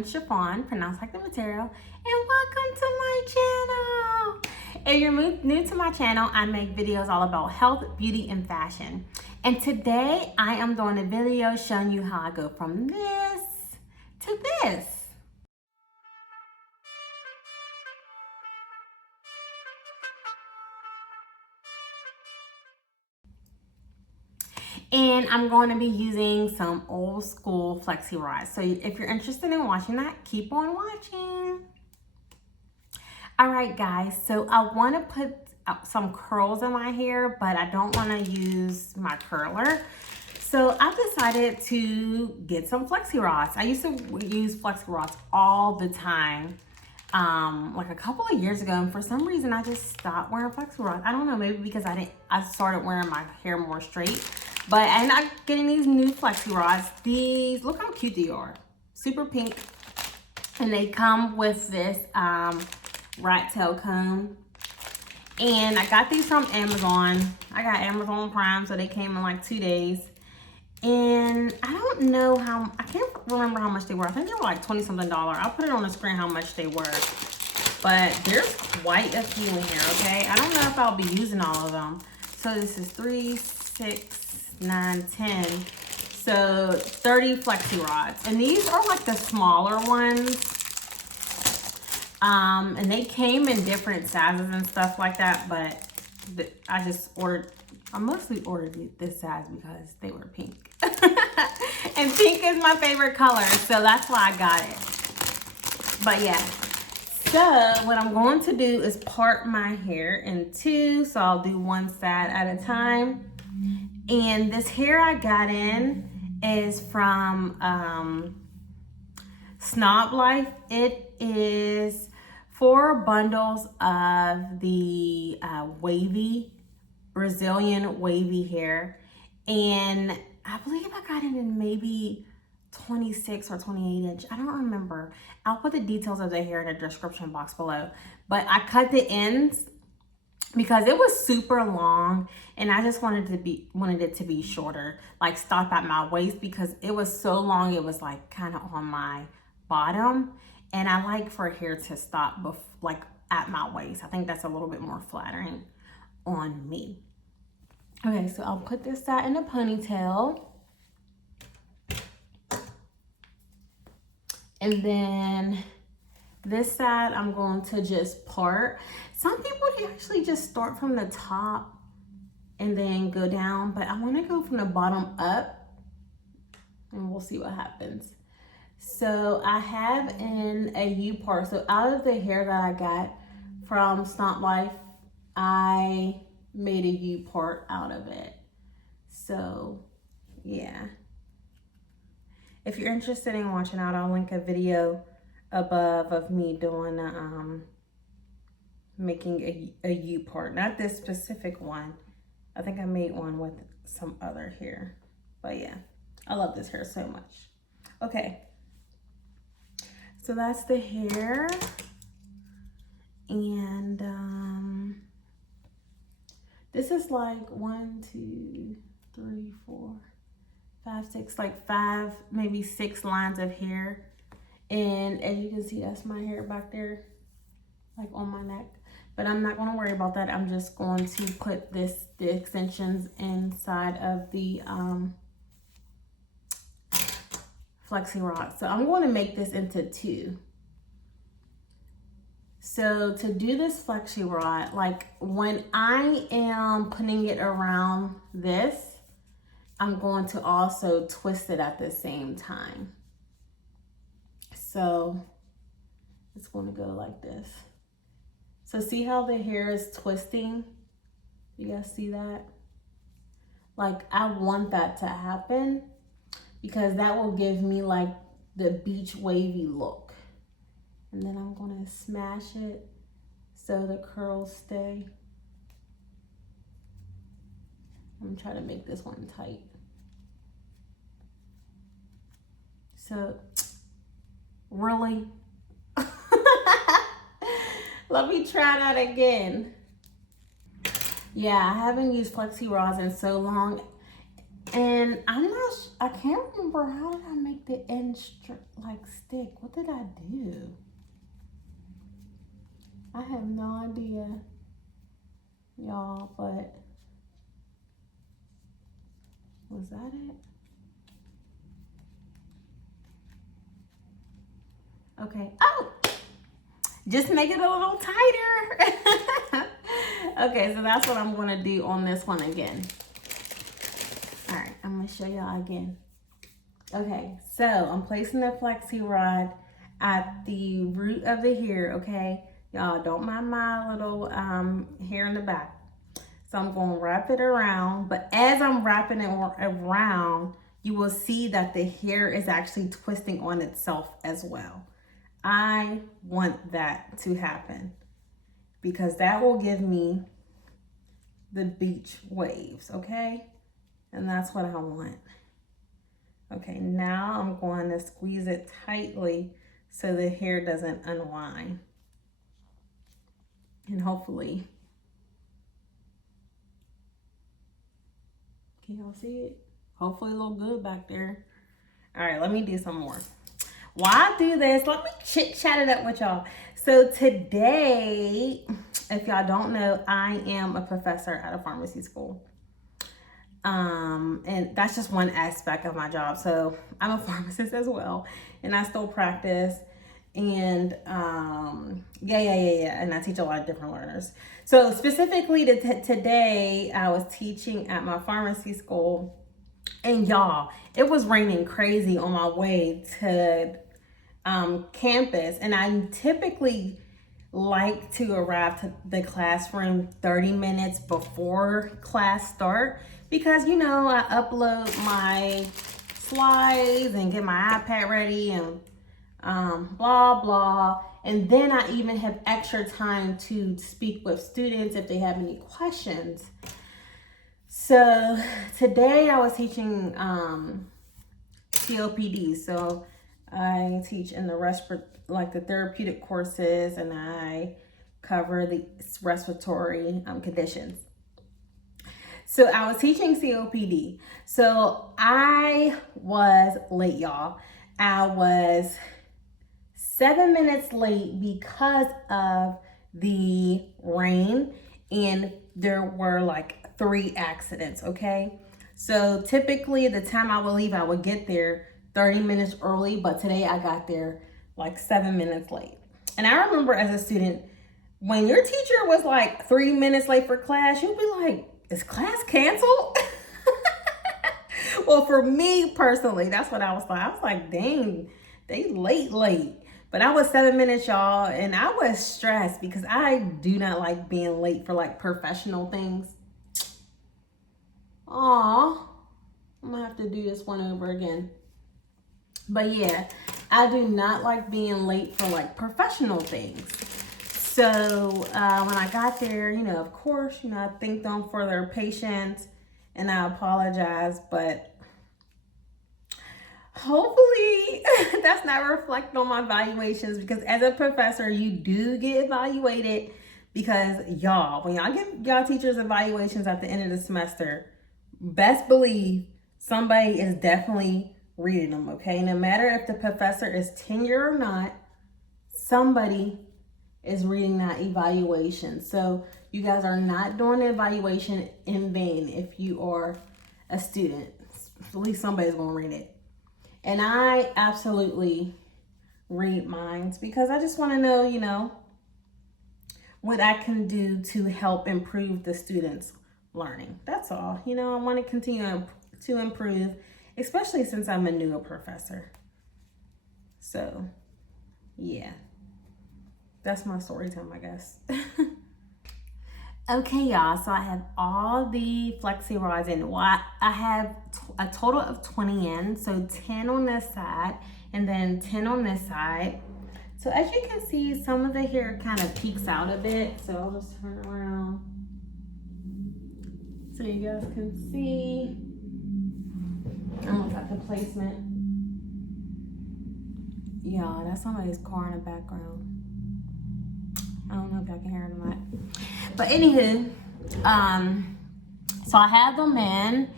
everyone, Sha-Phawn, pronounced like the material, and welcome to my channel. If you're new to my channel, I make videos all about health, beauty, and fashion. And today I am doing a video showing you how I go from this to this. And I'm going to be using some old school Flexi rods. So if you're interested in watching that, keep on watching. All right, guys, so I want to put some curls in my hair, but I don't want to use my curler. So I decided to get some Flexi rods. I used to use Flexi rods all the time. Like a couple of years ago, and for some reason I just stopped wearing Flexi rods. I don't know, maybe because I started wearing my hair more straight. But I'm not getting these new Flexi rods. These, look how cute they are. Super pink. And they come with this rat tail comb. And I got these from Amazon. I got Amazon Prime, so they came in like 2 days. And I don't know how, I can't remember how much they were. I think they were like 20 something dollars. I'll put it on the screen how much they were. But there's quite a few in here, okay? I don't know if I'll be using all of them. So this is 3, 6, 9, 10. So 30 Flexi rods. And these are like the smaller ones. And they came in different sizes and stuff like that. But I mostly ordered this size because they were pink. And pink is my favorite color, so that's why I got it. But yeah, so what I'm going to do is part my hair in two. So I'll do one side at a time. And this hair I got in is from Snob Life. It is 4 bundles of the wavy Brazilian wavy hair, and I believe I got it in maybe 26 or 28 inch. I don't remember. I'll put the details of the hair in the description box below. But I cut the ends because it was super long, and I just wanted it to be shorter, like stop at my waist, because it was so long. It was like kind of on my bottom, and I like for hair to stop like at my waist. I think that's a little bit more flattering on me. Okay, so I'll put this side in a ponytail. And then this side I'm going to just part. Some people actually just start from the top and then go down, but I want to go from the bottom up, and we'll see what happens. So I have in a U-part. So out of the hair that I got from Stomp Life, I made a U-part out of it. So yeah, if you're interested in watching out, I'll link a video above of me doing making a U-part. Not this specific one. I think I made one with some other hair. But yeah, I love this hair so much. Okay, so that's the hair. And this is like 1, 2, 3, 4, 5, 6, like 5, maybe 6 lines of hair. And as you can see, that's my hair back there, like on my neck. But I'm not going to worry about that. I'm just going to put the extensions inside of the Flexi rod. So I'm going to make this into 2. So to do this Flexi rod, like when I am putting it around this, I'm going to also twist it at the same time. So it's going to go like this. So see how the hair is twisting? You guys see that? Like I want that to happen because that will give me like the beach wavy look. And then I'm going to smash it so the curls stay. I'm trying to make this one tight. So, really? Let me try that again. Yeah, I haven't used Flexi rods in so long. And I can't remember, how did I make the end like stick? What did I do? I have no idea, y'all, but was that it? Okay. Oh! Just make it a little tighter. Okay, so that's what I'm going to do on this one again. All right, I'm going to show y'all again. Okay, so I'm placing the flexi rod at the root of the hair, okay? Y'all don't mind my little hair in the back. So I'm going to wrap it around, but as I'm wrapping it around, you will see that the hair is actually twisting on itself as well. I want that to happen because that will give me the beach waves, okay? And that's what I want. Okay, now I'm going to squeeze it tightly so the hair doesn't unwind. And hopefully, can y'all see it? Hopefully it look good back there. All right, let me do some more. While I do this, let me chit-chat it up with y'all. So today, if y'all don't know, I am a professor at a pharmacy school. And that's just one aspect of my job. So I'm a pharmacist as well, and I still practice. And and I teach a lot of different learners. So specifically today, I was teaching at my pharmacy school, and y'all, it was raining crazy on my way to campus, and I typically like to arrive to the classroom 30 minutes before class start because, you know, I upload my slides and get my iPad ready and blah blah, and then I even have extra time to speak with students if they have any questions. So today I was teaching COPD. So I teach in the the therapeutic courses, and I cover the respiratory conditions. So I was teaching COPD. So I was late, y'all. I was 7 minutes late because of the rain, and there were like 3 accidents, okay? So typically the time I would leave, I would get there 30 minutes early, but today I got there like 7 minutes late. And I remember as a student, when your teacher was like 3 minutes late for class, you'd be like, is class canceled? Well, for me personally, that's what I was like. I was like, dang, they late. But I was 7 minutes, y'all, and I was stressed because I do not like being late for like professional things. Aw, I'm gonna have to do this one over again. But yeah, I do not like being late for like professional things. So when I got there, you know, of course, you know, I thanked them for their patience and I apologize, but hopefully that's not reflected on my evaluations, because as a professor, you do get evaluated, because y'all, when y'all give y'all teachers evaluations at the end of the semester, best believe somebody is definitely reading them, okay? No matter if the professor is tenured or not, somebody is reading that evaluation. So you guys are not doing the evaluation in vain if you are a student. At least somebody's gonna read it. And I absolutely read mine because I just want to know, you know, what I can do to help improve the students' learning. That's all. You know, I want to continue to improve, especially since I'm a newer professor. So, yeah. That's my story time, I guess. Okay, y'all, so I have all the flexi rods in. Well, I have a total of 20 in, so 10 on this side and then 10 on this side. So as you can see, some of the hair kind of peeks out a bit, so I'll just turn around so you guys can see. I'll look at the placement. Yeah, that's somebody's car in the background. I don't know if y'all can hear it or not. But anywho, so I have them in,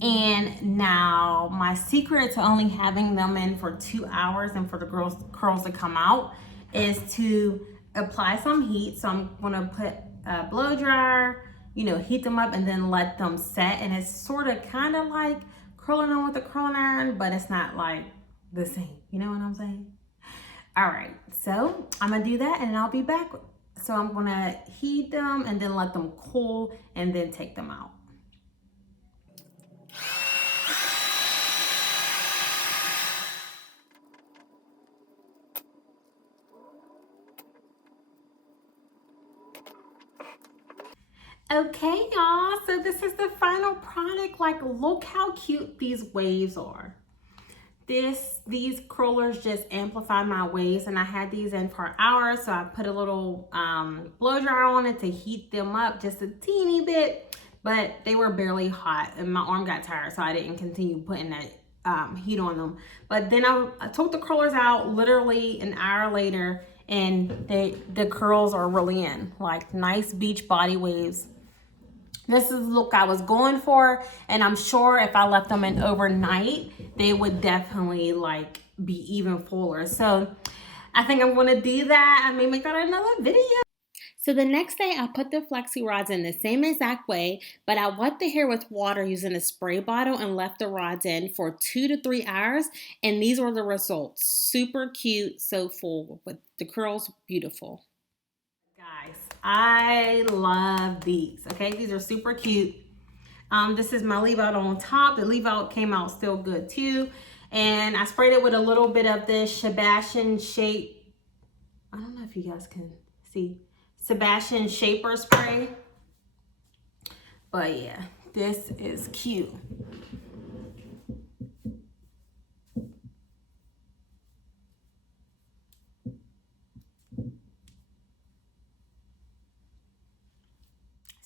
And now my secret to only having them in for 2 hours and for the curls to come out is to apply some heat. So I'm gonna put a blow dryer, you know, heat them up and then let them set. And it's sort of kind of like curling on with a curling iron, but it's not like the same. You know what I'm saying? All right, so I'm gonna do that and I'll be back. So I'm gonna heat them and then let them cool and then take them out. Okay, y'all, so this is the final product. Like, look how cute these waves are. These curlers just amplify my waves, and I had these in for hours, so I put a little blow dryer on it to heat them up just a teeny bit, but they were barely hot, and my arm got tired, so I didn't continue putting that heat on them. But then I took the curlers out literally an hour later, and the curls are really in, like nice beach body waves. This is the look I was going for, and I'm sure if I left them in overnight, they would definitely like be even fuller. So I think I'm gonna do that. I may make that another video. So the next day I put the Flexi rods in the same exact way, but I wet the hair with water using a spray bottle and left the rods in for 2 to 3 hours. And these were the results. Super cute, so full, with the curls beautiful. Guys, I love these. Okay, these are super cute. This is my leave out on top. The leave out came out still good too. And I sprayed it with a little bit of this Sha-Phawn shape. I don't know if you guys can see. Sha-Phawn shaper spray. But yeah, this is cute.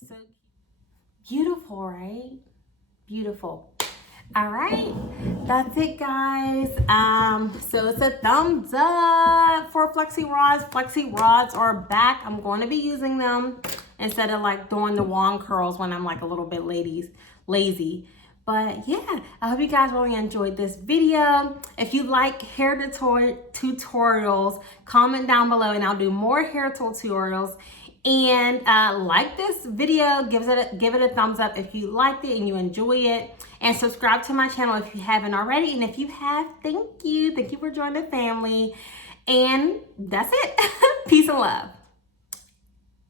So beautiful, right? Beautiful. All right, that's it, guys. So it's a thumbs up for Flexi rods. Flexi rods are back. I'm going to be using them instead of like doing the wand curls when I'm like a little bit lazy. But yeah, I hope you guys really enjoyed this video. If you like hair tutorials, comment down below and I'll do more hair tutorials. And like this video, give it a thumbs up if you liked it and you enjoy it. And subscribe to my channel if you haven't already. And if you have, thank you. Thank you for joining the family. And that's it. Peace and love.